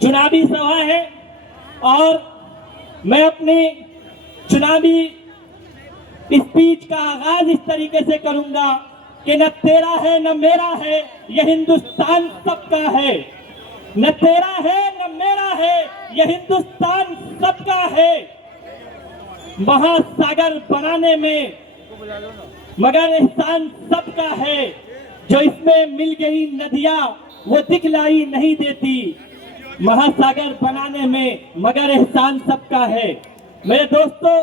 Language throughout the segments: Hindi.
चुनावी सभा है और मैं अपनी चुनावी स्पीच का आगाज इस तरीके से करूंगा कि न तेरा है न मेरा है, यह हिंदुस्तान सबका है। न तेरा है न मेरा है, यह हिंदुस्तान सबका है। महासागर बनाने में मगर एहसान सबका है। जो इसमें मिल गई नदियां वो दिखलाई नहीं देती। महासागर बनाने में मगर एहसान सबका है। मेरे दोस्तों,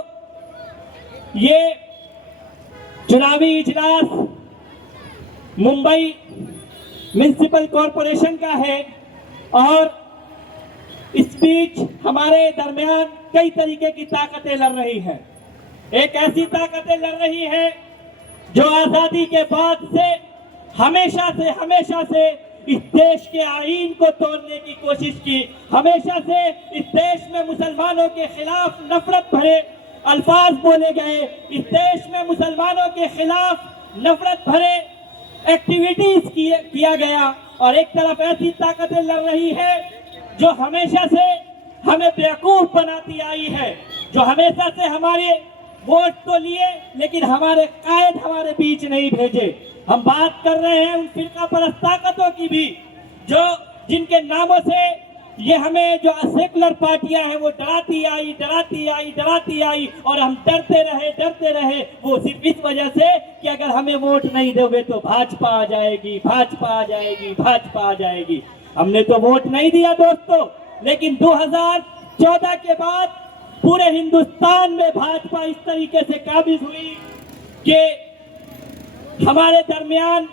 ये चुनावी इजलास मुंबई म्युनिसिपल कॉरपोरेशन का है और इस बीच हमारे दरमियान कई तरीके की ताकतें लड़ रही हैं। एक ऐसी ताकतें लड़ रही है जो आजादी के बाद से हमेशा से इस देश के आईन को तोड़ने की कोशिश की। हमेशा से इस देश में मुसलमानों के खिलाफ नफरत भरे अल्फाज बोले गए। इस देश में मुसलमानों के खिलाफ नफरत भरे एक्टिविटीज किया गया और एक तरफ ऐसी ताकतें लड़ रही है जो हमेशा से हमें बेवकूफ बनाती आई है, जो हमेशा से हमारे वोट तो लिए लेकिन हमारे कायद हमारे बीच नहीं भेजे। हम बात कर रहे हैं उन फिरका परस्त ताकतों की भी जो जिनके नामों से ये हमें जो सेकुलर पार्टियां हैं वो डराती आई और हम डरते रहे। वो सिर्फ इस वजह से कि अगर हमें वोट नहीं दोगे तो भाजपा आ जाएगी। हमने तो वोट नहीं दिया दोस्तों, लेकिन 2014 के बाद पूरे हिंदुस्तान में भाजपा इस तरीके से काबिज हुई कि हमारे दरमियान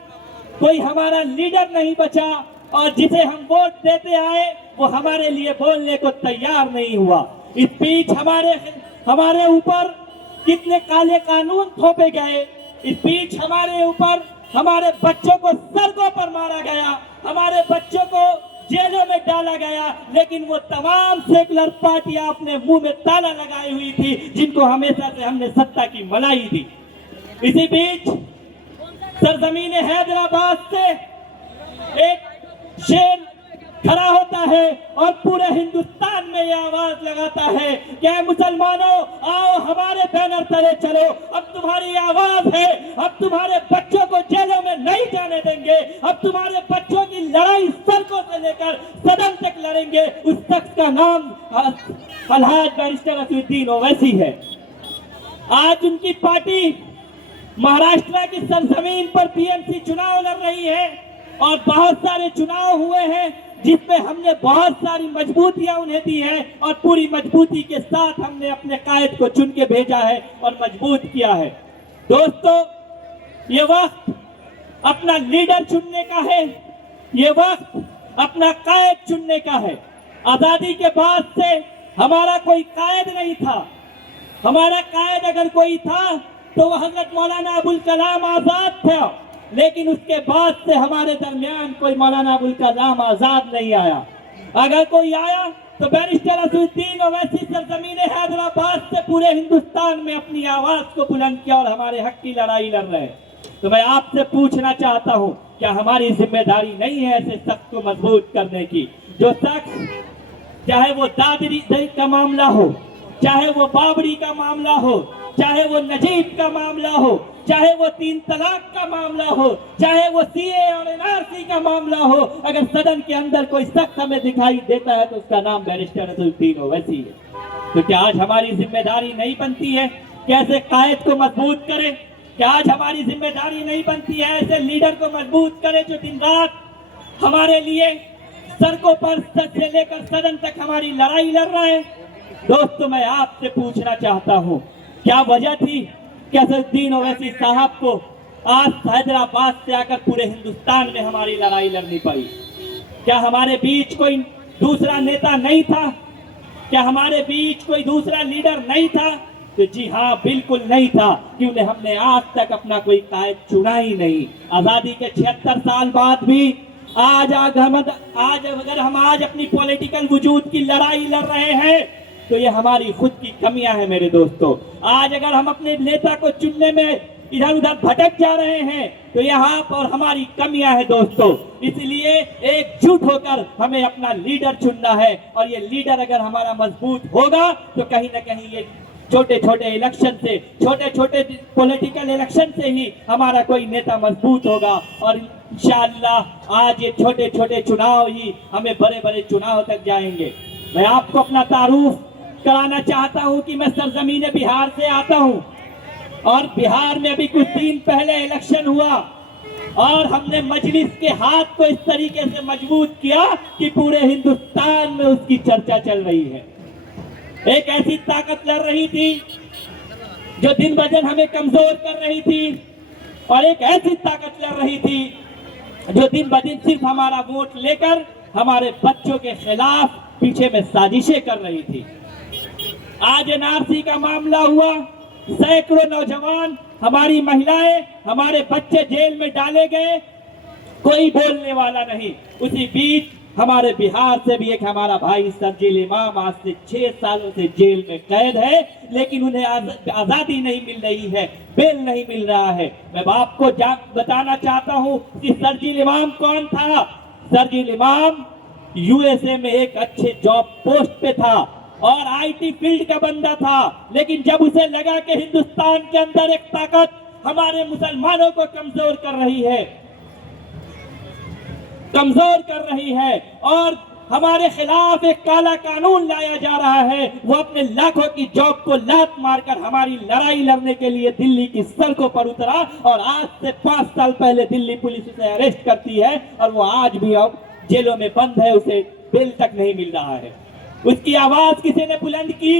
कोई हमारा लीडर नहीं बचा और जिसे हम वोट देते आए वो हमारे लिए बोलने को तैयार नहीं हुआ। इस बीच हमारे ऊपर कितने काले कानून थोपे गए। इस बीच हमारे ऊपर हमारे बच्चों को सड़कों पर मारा गया, हमारे बच्चों को जेलों में डाला गया, लेकिन वो तमाम सेकुलर पार्टियां अपने मुंह में ताला लगाई हुई थी जिनको हमेशा से हमने सत्ता की मलाई दी। इसी बीच सरजमीन हैदराबाद से एक शेर खड़ा होता है और पूरे हिंदुस्तान में ये आवाज लगाता है कि मुसलमानों आओ हमारे बैनर तले चलो, अब तुम्हारी आवाज है, अब तुम्हारे बच्चों को जेलों में नहीं जाने देंगे, अब तुम्हारे बच्चों की लड़ाई सड़कों से लेकर सदन तक लड़ेंगे। उस शख्स का नाम अलहाज बैरिस्टर असदुद्दीन ओवैसी है। आज उनकी पार्टी महाराष्ट्र की सरजमीन पर पीएमसी चुनाव लड़ रही है और बहुत सारे चुनाव हुए हैं जिसमें हमने बहुत सारी मजबूतियां उन्हें दी है और पूरी मजबूती के साथ हमने अपने कायद को चुन के भेजा है और मजबूत किया है। दोस्तों, ये वक्त अपना लीडर चुनने का है, ये वक्त अपना कायद चुनने का है। आजादी के बाद से हमारा कोई कायद नहीं था। हमारा कायद अगर कोई था तो वह हजरत मौलाना अबुल कलाम आजाद था, लेकिन उसके बाद से हमारे दरमियान कोई मौलाना अबुल कलाम आजाद नहीं आया। अगर कोई आया तो बैरिस्टर असदुद्दीन ओवैसी सरजमीन हैदराबाद से पूरे हिंदुस्तान में अपनी आवाज को बुलंद किया और हमारे हक की लड़ाई लड़ रहे हैं। तो मैं आपसे पूछना चाहता हूं, क्या हमारी जिम्मेदारी नहीं है ऐसे शख्स को मजबूत करने की? जो शख्स, चाहे वो दादरी का मामला हो, चाहे वो बाबरी का मामला हो, चाहे वो नजीब का मामला हो, चाहे वो 3 तलाक का मामला हो, चाहे वो सीए और एनआरसी का मामला हो, अगर सदन के अंदर कोई शख्स हमें दिखाई देता है तो उसका नाम बैरिस्टर असदुद्दीन ओवैसी है। तो क्या आज हमारी जिम्मेदारी नहीं बनती है कि ऐसे कायद को मजबूत करें? क्या आज हमारी जिम्मेदारी नहीं बनती है ऐसे लीडर को मजबूत करें जो दिन रात हमारे लिए सड़कों पर से लेकर सदन तक हमारी लड़ाई लड़ रहे हैं? दोस्तों, मैं आपसे पूछना चाहता हूँ, क्या वजह थी कि असदुद्दीन ओवैसी साहब को आज हैदराबाद से आकर पूरे हिंदुस्तान में हमारी लड़ाई लड़नी पड़ी? क्या हमारे बीच कोई दूसरा नेता नहीं था? क्या हमारे बीच कोई दूसरा लीडर नहीं था? तो जी हाँ, बिल्कुल नहीं था, क्योंकि हमने आज तक अपना कोई कायद चुना ही नहीं। आजादी के 76 साल बाद भी आज अगर हम आज अपनी पॉलिटिकल वजूद की लड़ाई लड़ रहे हैं तो ये हमारी खुद की कमियां हैं मेरे दोस्तों। आज अगर हम अपने नेता को चुनने में इधर उधर भटक जा रहे हैं तो तो यहाँ पर हमारी कमियां हैं दोस्तों। इसलिए एकजुट होकर हमें अपना लीडर चुनना है, और ये लीडर अगर हमारा मजबूत होगा तो कहीं ना कहीं ये छोटे छोटे इलेक्शन से, छोटे छोटे पॉलिटिकल इलेक्शन से ही हमारा कोई नेता मजबूत होगा। और इंशाअल्लाह आज ये छोटे छोटे चुनाव ही हमें बड़े बड़े चुनाव तक जाएंगे। मैं आपको अपना तारुफ कराना चाहता हूं कि मैं सरजमीन बिहार से आता हूं, और बिहार में अभी कुछ दिन पहले इलेक्शन हुआ और हमने मजलिस के हाथ को इस तरीके से मजबूत किया कि पूरे हिंदुस्तान में उसकी चर्चा चल रही है। एक ऐसी ताकत लड़ रही थी जो दिन ब दिन हमें कमजोर कर रही थी, और एक ऐसी ताकत लड़ रही थी जो दिन ब दिन सिर्फ हमारा वोट लेकर हमारे बच्चों के खिलाफ पीछे में साजिशें कर रही थी। आज एनआरसी का मामला हुआ, सैकड़ों नौजवान, हमारी महिलाएं, हमारे बच्चे जेल में डाले गए, कोई बोलने वाला नहीं। उसी बीच हमारे बिहार से भी एक हमारा भाई सरजील इमाम आज से 6 सालों से जेल में कैद है, लेकिन उन्हें आजादी नहीं मिल रही है, बेल नहीं मिल रहा है। मैं आपको बताना चाहता हूं कि सरजील इमाम कौन था। सरजील इमाम यूएसए में एक अच्छे जॉब पोस्ट पे था और आईटी फील्ड का बंदा था, लेकिन जब उसे लगा कि हिंदुस्तान के अंदर एक ताकत हमारे मुसलमानों को कमजोर कर रही है और हमारे खिलाफ एक काला कानून लाया जा रहा है, वो अपने लाखों की जॉब को लात मारकर हमारी लड़ाई लड़ने के लिए दिल्ली की सड़कों पर उतरा। और आज से 5 साल पहले दिल्ली पुलिस उसे अरेस्ट करती है और वो आज भी अब जेलों में बंद है, उसे बेल तक नहीं मिल रहा है। उसकी आवाज किसी ने बुलंद की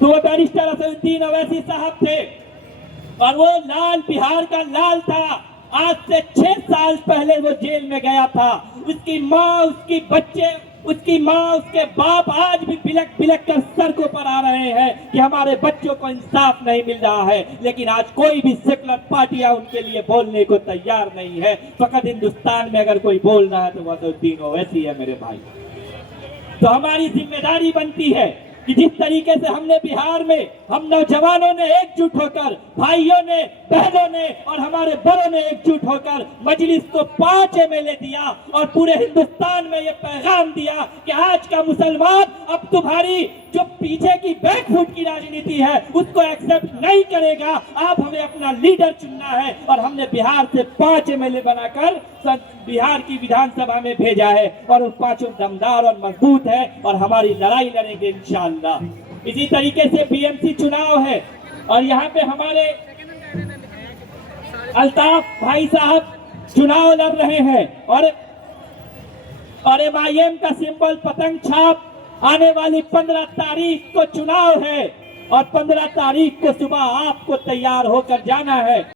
तो वो बैरिस्टर असदुद्दीन ओवैसी साहब थे, और वो लाल बिहार का लाल था। आज से 6 साल पहले वो जेल में गया था। उसकी माँ, उसकी बच्चे, उसकी माँ, उसके बाप आज भी बिलक बिलक कर सड़कों पर आ रहे हैं कि हमारे बच्चों को इंसाफ नहीं मिल रहा है। लेकिन आज कोई भी सेकुलर पार्टियां उनके लिए बोलने को तैयार नहीं है। फकत हिंदुस्तान में अगर कोई बोल रहा है तो वो असदुद्दीन ओवैसी है मेरे भाई। तो हमारी जिम्मेदारी बनती है कि जिस तरीके से हमने बिहार में हम नौजवानों ने एकजुट होकर, भाइयों ने, बहनों ने और हमारे बड़ों ने एकजुट होकर मजलिस को 5 एमएलए दिया और पूरे हिंदुस्तान में ये पैगाम दिया कि आज का मुसलमान अब तुम्हारी जो पीछे की बैकफुट की राजनीति है उसको एक्सेप्ट नहीं करेगा। आप हमें अपना लीडर चुनना है, और हमने बिहार से 5 एमएलए बनाकर बिहार की विधानसभा में भेजा है, और उन 5 दमदार और मजबूत है और हमारी लड़ाई लड़ेंगे इंशाअल्लाह। इसी तरीके से बीएमसी चुनाव है, और यहाँ पे हमारे अल्ताफ भाई साहब चुनाव लड़ रहे हैं, और एमआईएम का सिंबल पतंग छाप। आने वाली 15 तारीख को चुनाव है, और 15 तारीख को सुबह आपको तैयार होकर जाना है।